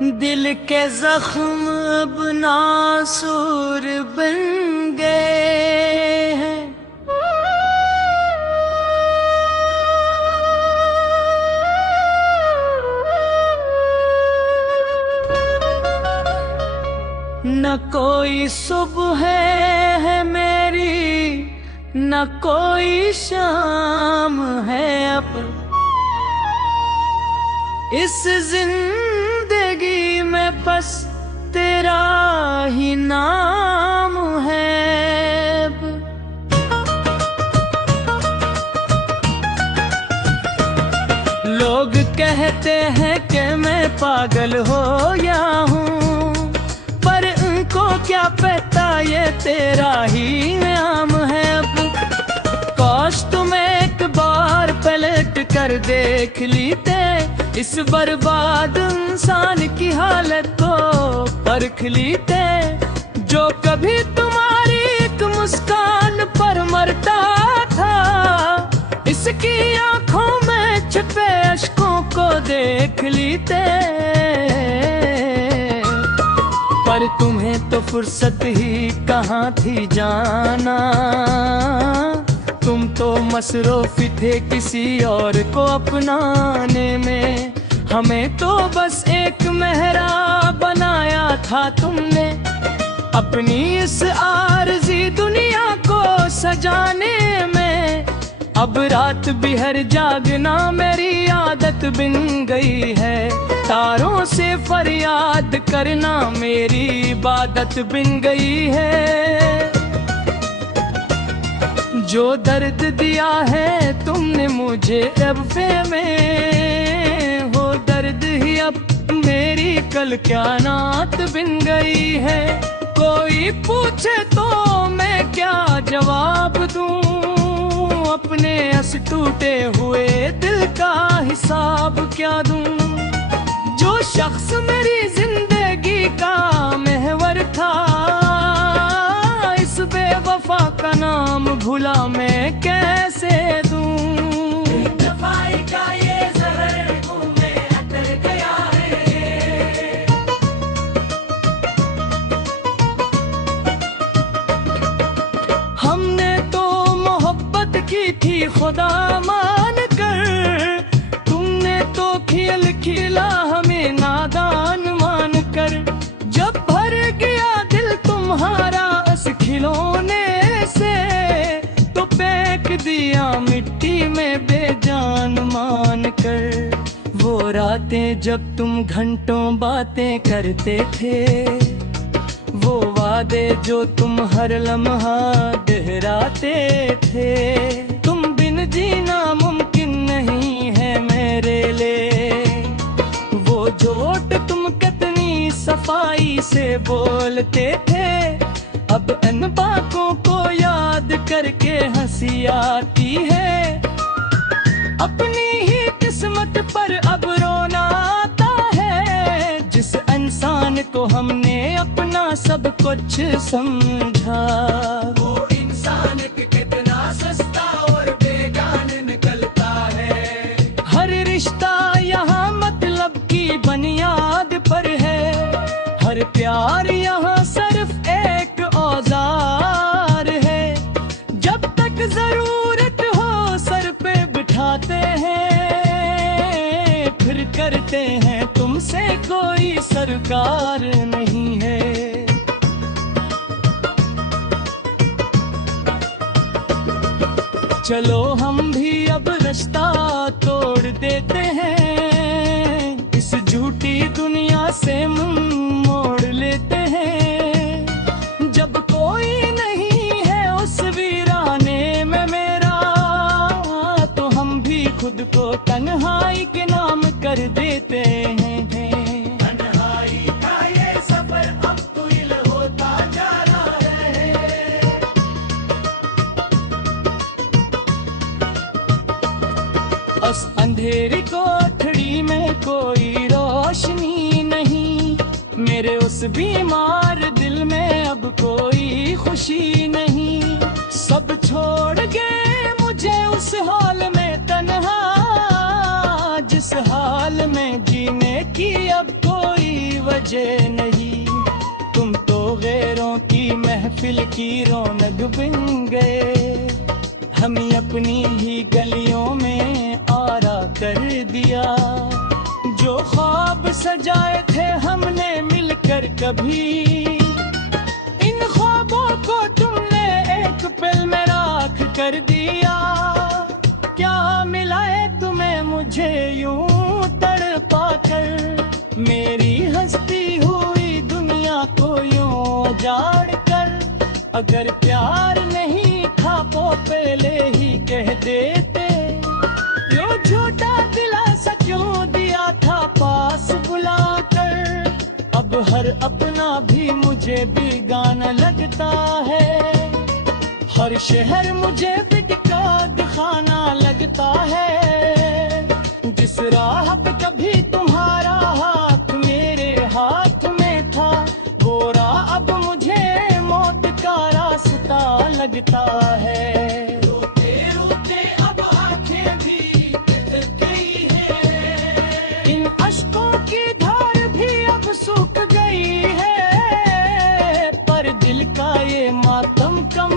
दिल के जख्म अब नासूर बन गए हैं। न कोई सुबह है मेरी, न कोई शाम है अब इस जिंदगी में, बस तेरा ही नाम है अब। लोग कहते हैं कि मैं पागल हो या हूँ, पर उनको क्या पता ये तेरा ही नाम है अब। काश तुम एक बार पलट कर देख लेते इस बर्बाद इंसान की हालत को, परख लेते जो कभी तुम्हारी एक मुस्कान पर मरता था। इसकी आंखों में छिपे अश्कों को देख लेते, पर तुम्हें तो फुर्सत ही कहाँ थी जाना। तुम तो मसरूफी थे किसी और को अपनाने में, हमें तो बस एक मेहरा बनाया था तुमने अपनी इस आरज़ी दुनिया को सजाने में। अब रात बिहर जागना मेरी आदत बन गई है, तारों से फरियाद करना मेरी इबादत बन गई है। जो दर्द दिया है तुमने मुझे रफ़े में, हो दर्द ही अब मेरी कल क्या नात बन गई है। कोई पूछे तो मैं क्या जवाब दूं, अपने इस टूटे हुए दिल का हिसाब क्या दूं। जो शख्स मेरी जिंदगी का महवर था, इस बेवफा का नाम भुला मैं कैसे दूं। दफाई का ये ज़हर मुंह में अतर गया है। हमने तो मोहब्बत की थी खुदा मान कर, तुमने तो खेल खेला हमें नादान मान कर। जब भर गया दिल तुम्हारा इस खिलौने से, तो फेंक दिया मिट्टी में बेजान मान कर। वो रातें जब तुम घंटों बातें करते थे, वो वादे जो तुम हर लम्हा दोहराते थे। तुम बिन जीना मुमकिन नहीं है मेरे लिए, वो झूठ तुम कितनी सफाई से बोलते थे। अब इन बातों को याद करके हंसी आती है, अपनी ही किस्मत पर अब रोना आता है। जिस इंसान को हमने अपना सब कुछ समझा, वो इंसान कितना सस्ता और बेगान निकलता है। हर रिश्ता यहाँ मतलब की बुनियाद पर है, हर प्यार यहाँ सिर्फ एक औजार है। जब तक जरूरत हो सर पे बिठाते हैं, फिर करते हैं तुमसे कोई सरकार नहीं है। चलो हम भी अब रास्ता तोड़ देते हैं, इस झूठी दुनिया से मुंह मोड़ लेते हैं। जब कोई नहीं है उस वीराने में मेरा, तो हम भी खुद को तन्हाई के नाम कर देते हैं। तन्हाई का ये सफर अब तुइल होता जा रहा है। उस अंधेरी कोठड़ी में कोई रोशनी नहीं, मेरे उस बीमार दिल में अब कोई खुशी नहीं। सब छोड़ गए मुझे उस हाल में तन्हा, जिस हाल हाल में जीने की अब कोई वजह नहीं। तुम तो गैरों की महफिल की रौनक बन गए, हमें अपनी ही गलियों में आरा कर दिया। जो ख्वाब सजाए थे हमने मिलकर कभी, इन ख्वाबों को तुमने एक पल में राख कर दिया। क्या मिला है तुम्हें मुझे यूं तड़पा कर, मेरी हंसती हुई दुनिया को यूं उजाड़ कर। अगर प्यार नहीं था तो पहले ही कह देते, यो झूठा दिलासा क्यों दिया था पास बुलाकर। अब हर अपना भी मुझे बेगाना लगता है, हर शहर मुझे बिटका दिखाना लगता है। जिस राह पे कभी तुम्हारा हाथ मेरे हाथ में था, वो राह अब मुझे मौत का रास्ता लगता है। रोते रोते अब आंखें भी थक गई है, इन अश्कों की धार भी अब सूख गई है। पर दिल का ये मातम कम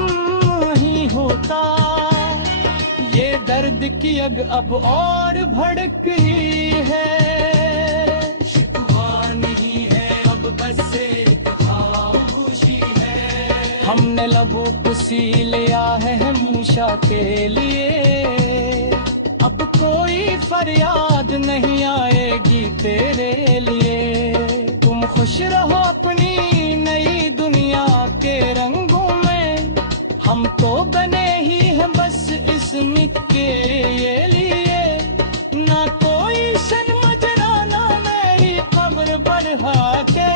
ही होता, ये दर्द की अग अब और भड़क ही है। शिकवा नहीं है अब बस एक खामोशी है, हमने लबों को सी लिया है हमेशा के लिए। अब कोई फरियाद नहीं आएगी तेरे लिए। तुम खुश रहो अपनी नई दुनिया के रंगों में, हम तो बने ही हैं बस इसमें के ये लिए। ना कोई शन मजराना मेरी कब्र बढ़ा के,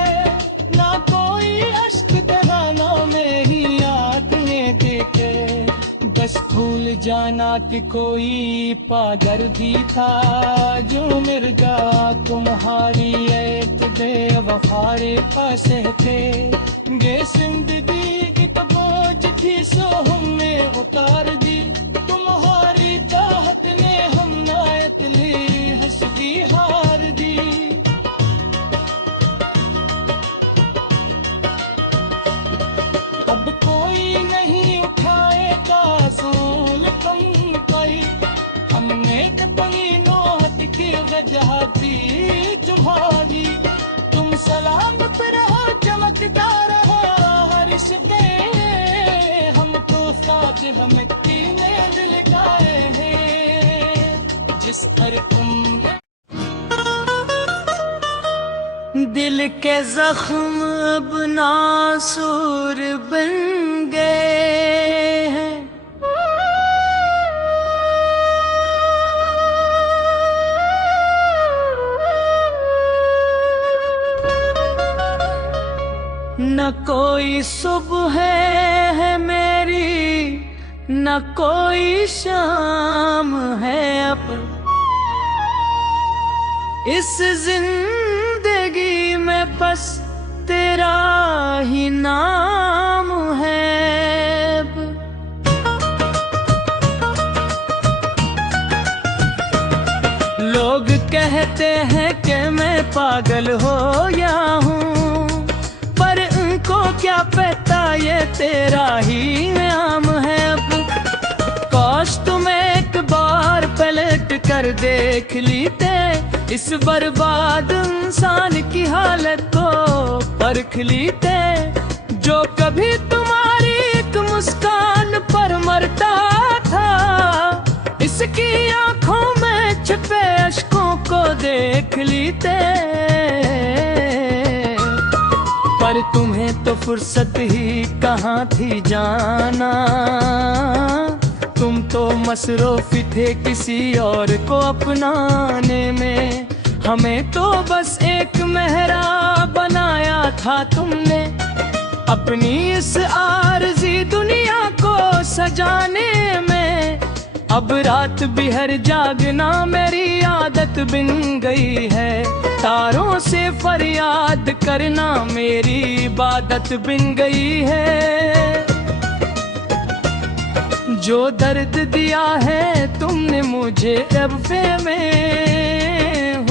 ना कोई अश्क दराना मेरी आंखें देखे। बस भूल जाना कि कोई पागल भी था जो मिर्गा तुम्हारी एक बेवफारे पासे थे। गे जिंदगी की तो बोझ थी सो हमने उतार दी, तुम्हारी चाहत ने हम नायत ली हंसदी हार दी। अब कोई नहीं उठाएगा सूल तुम कोई, हमने कतनी नौहत की गजहती जुभागी। तुम सलाम पे रहो चमकदार हो हर शबे, हमको साज हम ने दिल गाए हैं जिस हर दिल के जख्म अब नासूर बन गए हैं। न कोई सुबह है मेरी, न कोई शाम है अब इस जिंदगी में, बस तेरा ही नाम है अब। लोग कहते हैं कि मैं पागल हो या हूँ, पर उनको क्या पता ये तेरा ही नाम है अब। काश तुम एक बार पलट कर देख लेते, इस बर्बाद इंसान की हालत को परख लेते। जो कभी तुम्हारी एक मुस्कान पर मरता था, इसकी आंखों में छिपे अश्कों को देख लेते। पर तुम्हें तो फुर्सत ही कहाँ थी जाना, तुम तो मसरूफ थे किसी और को अपनाने में। हमें तो बस एक मेहराब बनाया था तुमने, अपनी इस आरज़ी दुनिया को सजाने में। अब रात बिहर जागना मेरी आदत बन गई है, तारों से फरियाद करना मेरी इबादत बन गई है। जो दर्द दिया है तुमने मुझे रब्बे में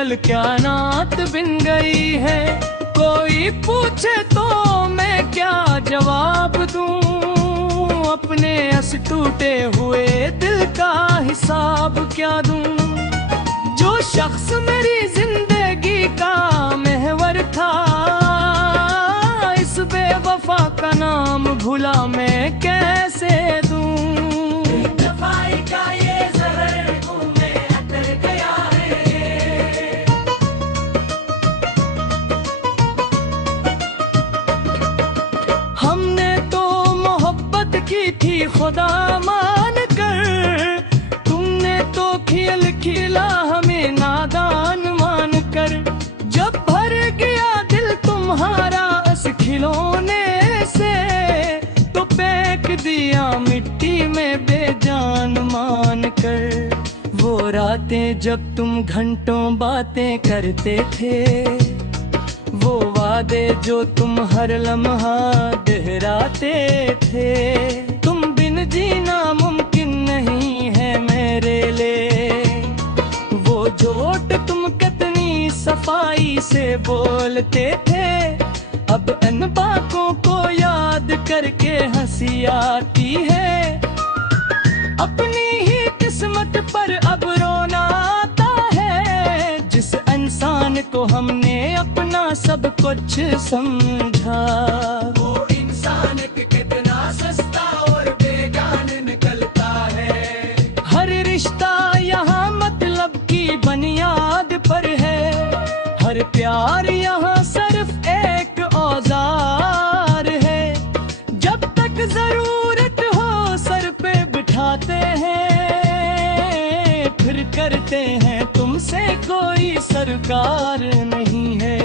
कल क्या नात बिन गई है। कोई पूछे तो मैं क्या जवाब दूं, अपने अस टूटे हुए दिल का हिसाब क्या दूं। जो शख्स मेरी जिंदगी का महवर था, इस बेवफा का नाम भुला मैं कैसे दूं। दफाई का ये ज़हर मुंह में अतर गया है। हमने तो मोहब्बत की थी खुदा मान कर, तुमने तो खेल खिला हमें नादान मान कर। जब भर गया दिल तुम्हारा इस खिलौने से, तो फेंक दिया मिट्टी में बेजान मान कर। वो रातें जब तुम घंटों बातें करते थे, वो वादे जो तुम हर लम्हा दोहराते थे। तुम बिन जीना मुमकिन नहीं है मेरे लिए, वो झूठ तुम कितनी सफाई से बोलते थे। अब इन बातों को याद करके हंसी आती है। अपनी ही किस्मत पर अब रोना आता है, जिस इंसान को हमने अपना सब कुछ समझा। वो इंसान कितना सस्ता और बेगान निकलता है। हर रिश्ता यहाँ मतलब की बुनियाद पर है, हर प्यार यहाँ सिर्फ एक औजार है। जब तक जरूरत हो सर पे बिठाते हैं, फिर करते हैं तुमसे कोई सरकार नहीं है।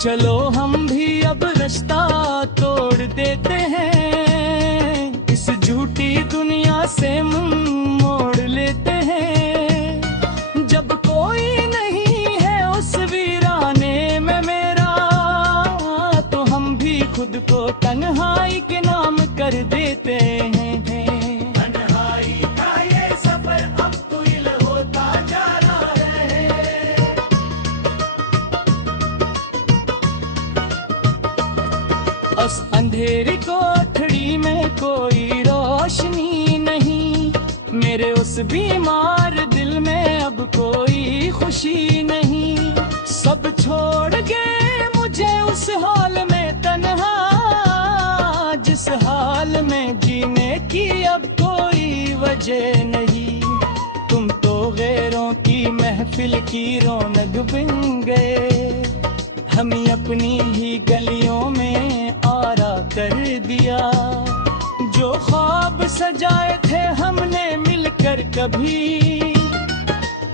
चलो हम भी अब रास्ता तोड़ देते हैं, इस झूठी दुनिया से मुंह मोड़ लेते हैं। जब कोई नहीं है उस वीराने में मेरा, तो हम भी खुद को तन्हाई के नाम कर देते हैं। तन्हाई का ये सफर अब तुइल होता जा रहा है। उस अंधेरी कोठड़ी में कोई रोशनी नहीं, मेरे उस बीमार दिल में अब कोई खुशी नहीं। सब छोड़ गए मुझे उस हाल में तन्हा, जिस हाल में जीने की अब कोई वजह नहीं। तुम तो गैरों की महफिल की रौनक बन गए, हमें अपनी ही गलियों में आरा कर दिया। जो ख्वाब सजाए थे हमने मिलकर कभी,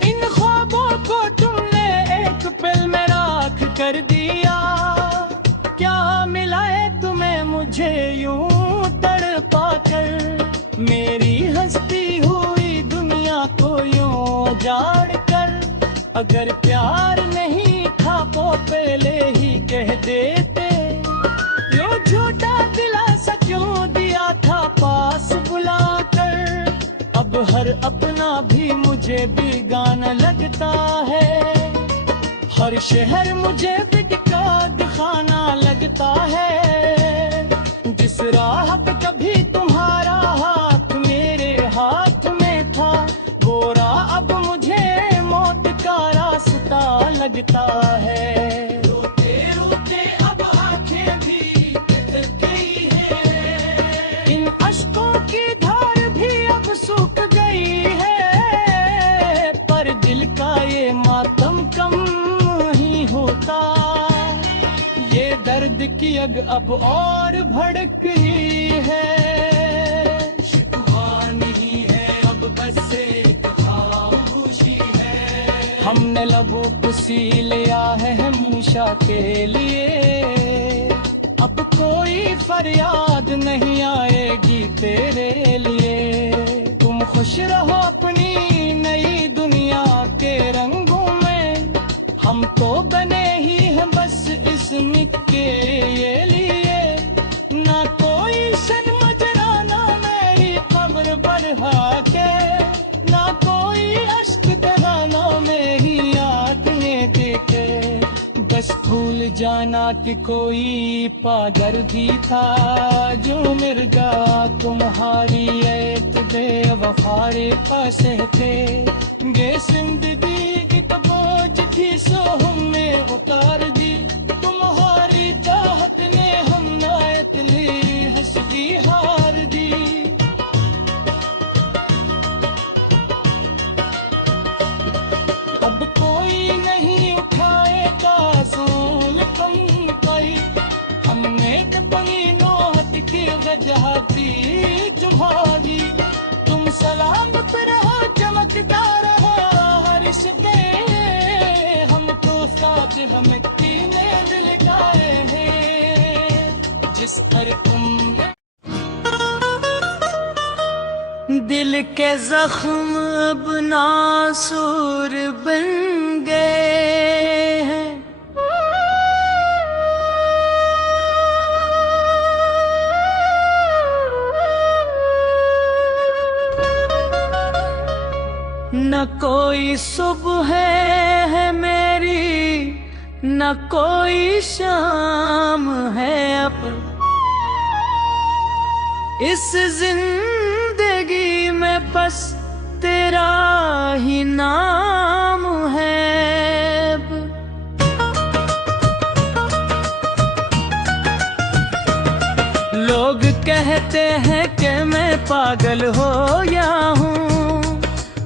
इन ख्वाबों को तुमने एक पल में राख कर दिया। क्या मिला है तुम्हें मुझे यूं तड़पा कर, मेरी हंसती हुई दुनिया को यूं उजाड़ कर। अगर प्यार नहीं था तो पहले ही कह देते, यो झूठा दिलासा क्यों दिया था पास बुलाकर। अब हर अपना भी मुझे बेगाना लगता है, हर शहर मुझे बिकता दिखाना लगता है। जिस राह पे कभी तुम्हारा हाथ मेरे हाथ में था, वो राह अब मुझे मौत का रास्ता लगता है। रोते रोते अब आंखें भी थक गई है, इन अश्कों की धार भी अब सूख गई है। पर दिल का ये मातम कम नहीं होता, ये दर्द की अग अब और भड़क रही है। शिकवा नहीं है अब बस एक खामोशी है, हमने लबों को सी लिया है हमेशा के लिए। अब कोई फरियाद नहीं आएगी तेरे लिए। तुम खुश रहो अपनी नई दुनिया के रंगों में, हम तो बने ही हैं बस इस्म के ये लिए। ना कोई शन मजराना मेरी कब्र पर है, भूल जाना कि कोई पागर भी था जो मिर्गा तुम्हारी ऐत बेवफारे पासे थे। गे जिंदगी की तो बोझ थी सो हमने उतार दी, तुम्हारी चाहत ने हम नायत ली हंसदी हार दी। अब कोई नहीं उठाएगा सूल कम पाई, हमने कपनी नोहत की गजहाती जुभागी। तुम सलामत रहो चमकदार रहो हर्ष पे, हमको साज हम ने दिल गाए हैं जिस पर तुमने दिल के जख्म अब नासूर बन गए हैं। न कोई सुबह है मेरी, न कोई शाम है अब इस जिंदगी में, बस तेरा ही नाम है अब। लोग कहते हैं कि मैं पागल हो गया हूँ,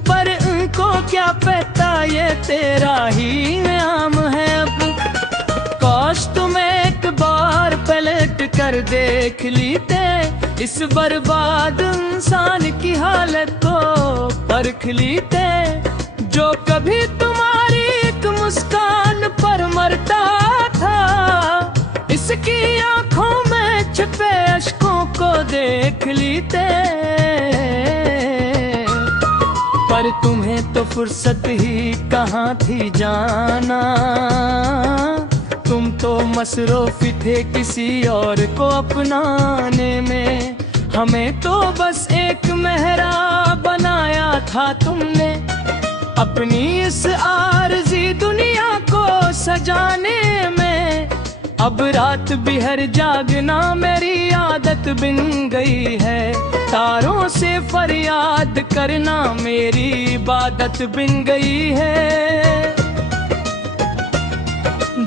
पर उनको क्या पता ये तेरा ही नाम है अब। काश तुम एक बार पलट कर देख लेते इस बर्बाद इंसान की हालत को परख लेते, जो कभी तुम्हारी एक मुस्कान पर मरता था। इसकी आंखों में छिपे अश्कों को देख लेते, पर तुम्हें तो फुर्सत ही कहाँ थी जाना। तुम तो मसरूफ़ थे किसी और को अपनाने में, हमें तो बस एक मेहराब बनाया था तुमने अपनी इस आरज़ी दुनिया को सजाने में। अब रात बिहर जागना मेरी आदत बन गई है, तारों से फरियाद करना मेरी इबादत बन गई है।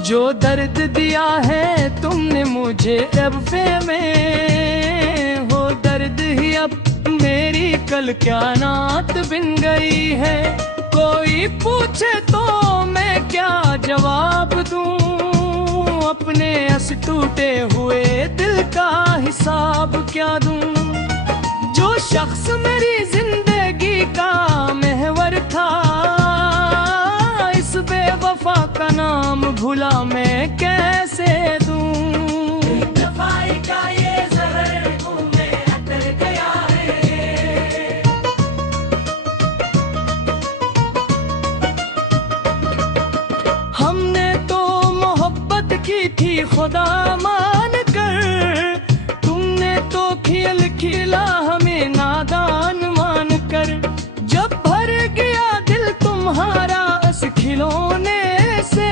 जो दर्द दिया है तुमने मुझे रब्बे में, वो दर्द ही अब मेरी कल क्या नात बन गई है। कोई पूछे तो मैं क्या जवाब दूं, अपने अस टूटे हुए दिल का हिसाब क्या दूं। जो शख्स मेरी जिंदगी का महवर था, इस बेवफा का नाम भुला मैं कैसे दूं। दफाई का ये ज़हर तुम्हें अतर गया है। हमने तो मोहब्बत की थी खुदा मान कर, तुमने तो खेल खिला हमें नादान मान कर। जब भर गया दिल तुम्हारा इस खिलौने से,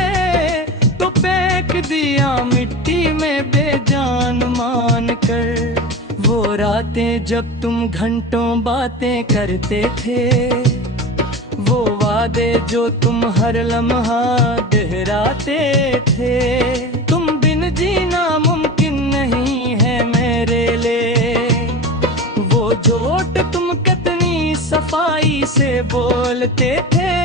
तो फेंक दिया मिट्टी में बेजान मान कर। वो रातें जब तुम घंटों बातें करते थे, वो वादे जो तुम हर लम्हा दोहराते थे। तुम बिन जीना मुमकिन नहीं है मेरे लिए, वो झूठ तुम कितनी सफाई से बोलते थे।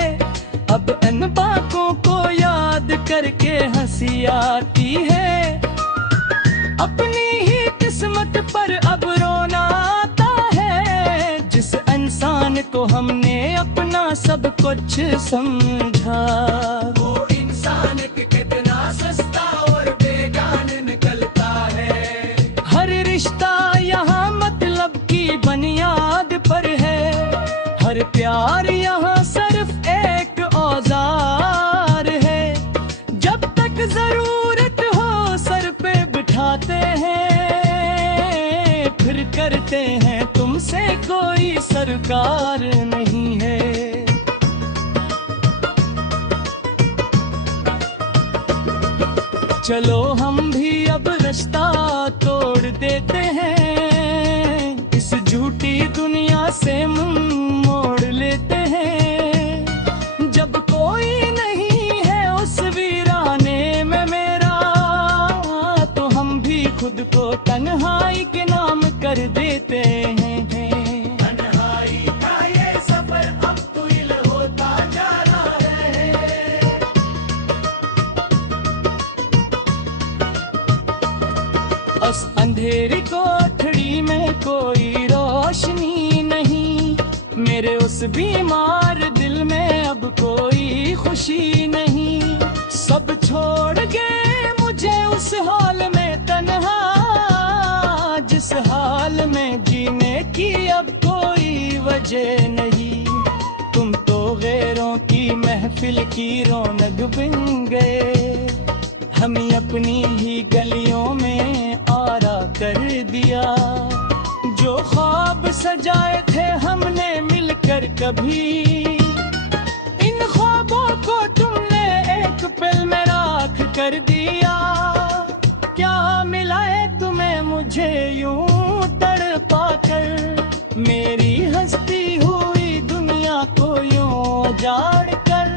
अब इन बातों को याद करके हंसी आती है, अपनी ही किस्मत पर अब रोना आता है। जिस इंसान को हमने अपना सब कुछ समझा, वो इंसान कितना सस्ता और बेगान निकलता है। हर रिश्ता यहाँ मतलब की बुनियाद पर है, हर प्यार यहाँ सिर्फ एक औजार है। जब तक जरूरत हो सर पे बिठाते हैं, फिर करते हैं तुमसे कोई सरकार नहीं है। चलो हम भी अब रास्ता तोड़ देते हैं, इस झूठी दुनिया से मुंह मोड़ लेते हैं। जब कोई नहीं है उस वीराने में मेरा, तो हम भी खुद को तन्हाई के नाम कर देते हैं। तन्हाई का ये सफर अब तुइल होता जा रहा है। उस अंधेरी कोठड़ी में कोई रोशनी नहीं, मेरे उस बीमार दिल में अब कोई खुशी नहीं। सब छोड़ गए मुझे उस हाल में तन्हा, जिस हाल में जीने की अब कोई वजह नहीं। तुम तो गैरों की महफिल की रौनक बन गए, हमें अपनी ही गलियों में आरा कर दिया। जो ख्वाब सजाए थे हमने मिलकर कभी, इन ख्वाबों को तुमने एक पल में राख कर दिया। क्या मिला है तुम्हें मुझे यूं तड़पा कर, मेरी हंसती हुई दुनिया को यूं उजाड़ कर।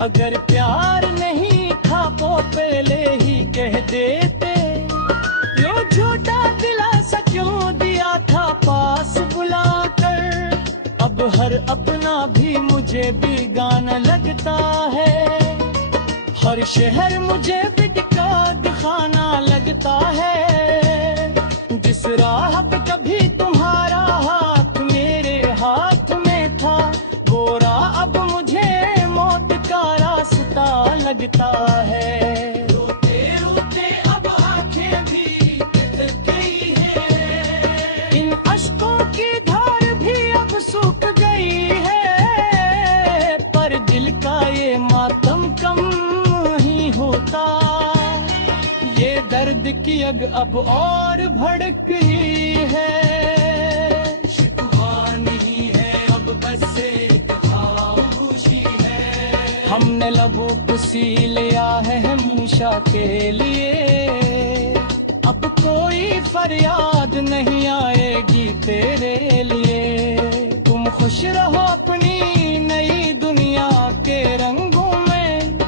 अगर प्यार नहीं था तो पहले ही कह देते, यो झूठा दिलासा क्यों दिया था पास बुलाकर। अब हर अपना भी मुझे बेगाना लगता है, हर शहर मुझे बिटका दिखाना लगता है। जिस राह पे कभी तुम्हारा हाथ मेरे हाथ में था, वो राह अब मुझे मौत का रास्ता लगता है। रोते रोते अब आंखें भी थक गई है, इन अश्कों की धार भी अब सूख गई है। पर दिल का ये मातम कम ही होता, ये दर्द की अग अब और भड़क रही है। शिकवा नहीं है अब बस एक खामोशी है, हमने लबों को सी लिया है हमेशा के लिए। अब कोई फरियाद नहीं आएगी तेरे लिए। तुम खुश रहो अपनी नई दुनिया के रंगों में,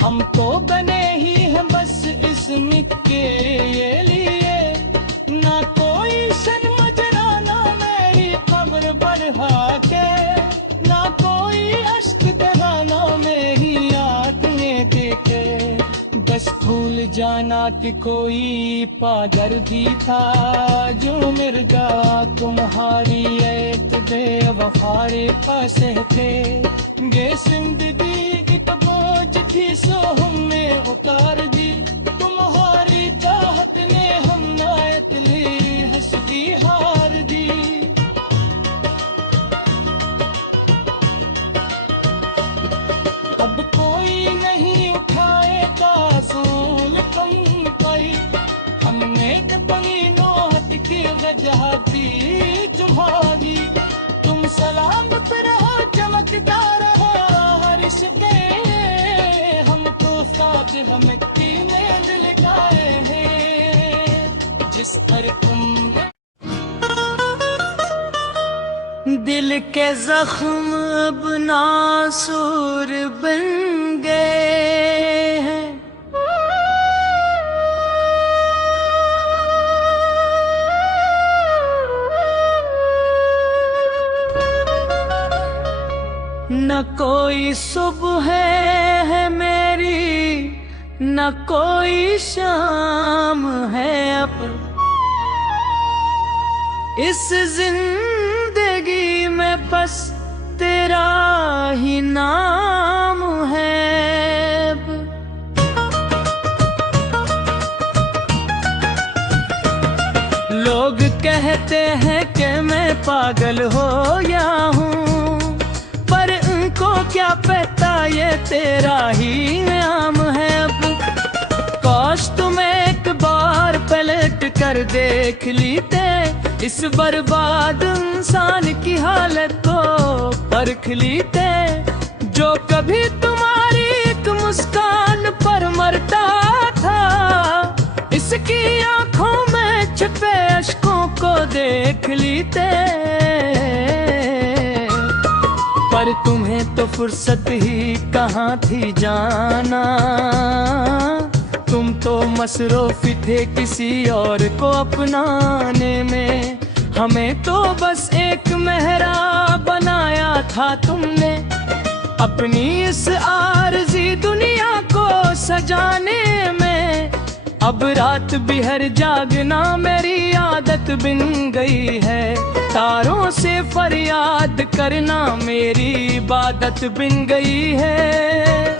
हम तो बने ही हैं बस इसम के ये लिए। ना कोई शन मजराना मेरी कब्र बढ़ा के, ना कोई अश्क दहाना मेरी आंखें देखे। बस भूल जाना कि कोई पागल भी था जो मिर्गा तुम्हारी ऐत बेवफारे पासे थे। गे जिंदगी की तो बोझ थी सो हमने उतार दी, तुम्हारी चाहत ने हम नायत ली हंसदी हार दी। अब कोई नहीं उठाएगा सूल कम पाई, हमने कतनी नौहत की गजहती जुभागी। तुम सलाम पे रहो चमकदार हो हर शबे, हम तो साज हम की नींद लगाए हैं जिस पर तुमने। दिल के जख्म अब नासूर बन गए हैं, न कोई सुबह है मेरी, न कोई शाम है अब। इस जिंदगी में बस तेरा ही नाम है अब। लोग कहते हैं कि मैं पागल हो गया हूँ, पर उनको क्या पता ये तेरा ही नाम है अब। काश तुम एक बार पलट कर देख लेते, इस बर्बाद इंसान की हालत को परख लेते। जो कभी तुम्हारी एक मुस्कान पर मरता था, उसकी आंखों में छिपे अश्कों को देख लीते, पर तुम्हें तो फुर्सत ही कहाँ थी जाना। तुम तो मसरूफी थे किसी और को अपनाने में, हमें तो बस एक मेहरा बनाया था तुमने। अपनी इस आरज़ी दुनिया को सजाने में अब रात बिहर जागना मेरी आदत बन गई है। तारों से फरियाद करना मेरी इबादत बन गई है।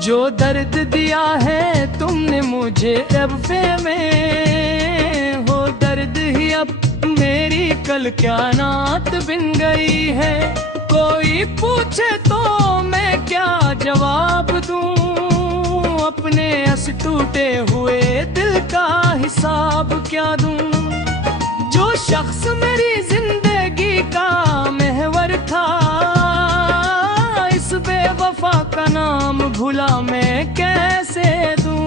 जो दर्द दिया है तुमने मुझे रब्बे में, वो दर्द ही अब मेरी कल क्या नात बन गई है। कोई पूछे तो मैं क्या जवाब दूं, अपने हंस टूटे हुए दिल का हिसाब क्या दूं। जो शख्स मेरी जिंदगी का महवर था, इस बेवफा का नाम भुला मैं कैसे दूं।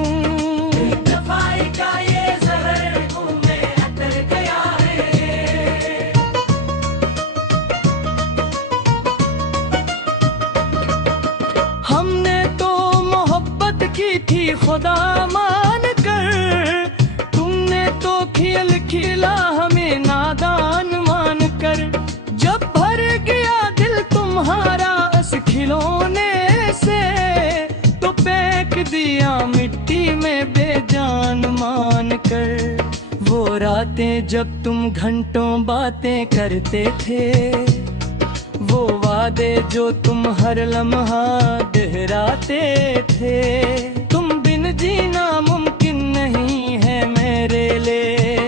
दफाई का ये ज़हर मुंह में उतर गया है। हमने तो मोहब्बत की थी खुदा मान कर, तुमने तो खेल खिला हमें नादान मान कर। जब भर गया दिल तुम्हारा इस खिलौने से, तो फेंक दिया मिट्टी में बेजान मान कर। वो रातें जब तुम घंटों बातें करते थे, वो वादे जो तुम हर लम्हा दोहराते थे। तुम बिन जीना मुमकिन नहीं है मेरे लिए,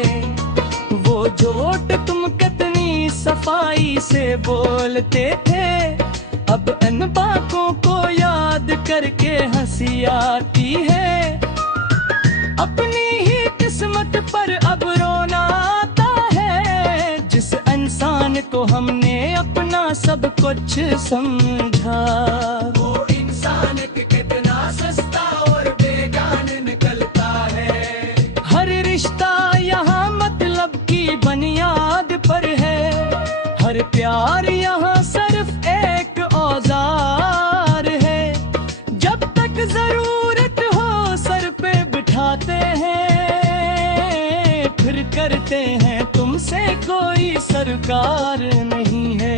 वो झूठ तुम कितनी सफाई से बोलते थे। अब इन बातों को याद करके हंसी आती है। अपनी ही किस्मत पर अब रोना आता है, जिस इंसान को हमने अपना सब कुछ समझा। वो इंसान कितना सस्ता और बेगान निकलता है। हर रिश्ता यहाँ मतलब की बुनियाद पर है, हर प्यार यहाँ सिर्फ एक औजार है। जब तक जरूरत हो सर पे बिठाते हैं, फिर करते हैं तुमसे कोई सरकार नहीं है।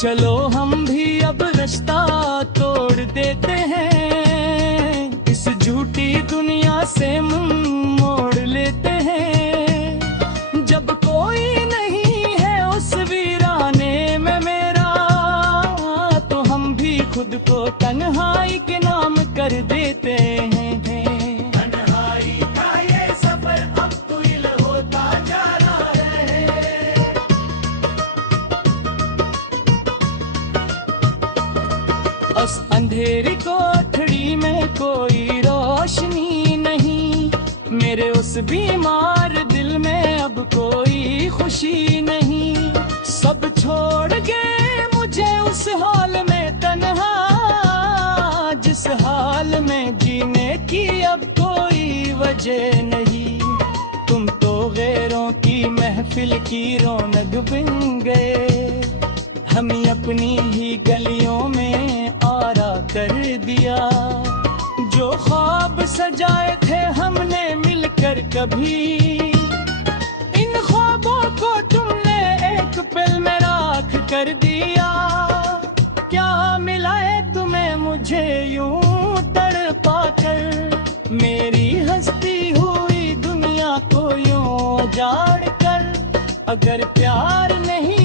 चलो हम भी अब रास्ता तोड़ देते हैं, इस झूठी दुनिया से मुंह मोड़ लेते हैं। जब कोई नहीं है उस वीराने में मेरा, तो हम भी खुद को तन्हाई के नाम कर देते हैं। तन्हाई का ये सफर अब तुइल होता जा रहा है। उस अंधेरी कोठड़ी में कोई रोशनी नहीं, मेरे उस बीमार दिल में अब कोई खुशी नहीं। सब छोड़ गए मुझे उस हाल में तन्हा, जिस हाल में जीने की अब कोई वजह नहीं। तुम तो गैरों की महफिल की रौनक बन गए, हमें अपनी ही गलियों में आरा कर दिया। जो ख्वाब सजाए थे हमने मिलकर कभी, इन ख्वाबों को तुमने एक पल में राख कर दिया। क्या मिला है तुम्हें मुझे यूं तड़पा कर, मेरी हंसती हुई दुनिया को यूं उजाड़ कर। अगर प्यार नहीं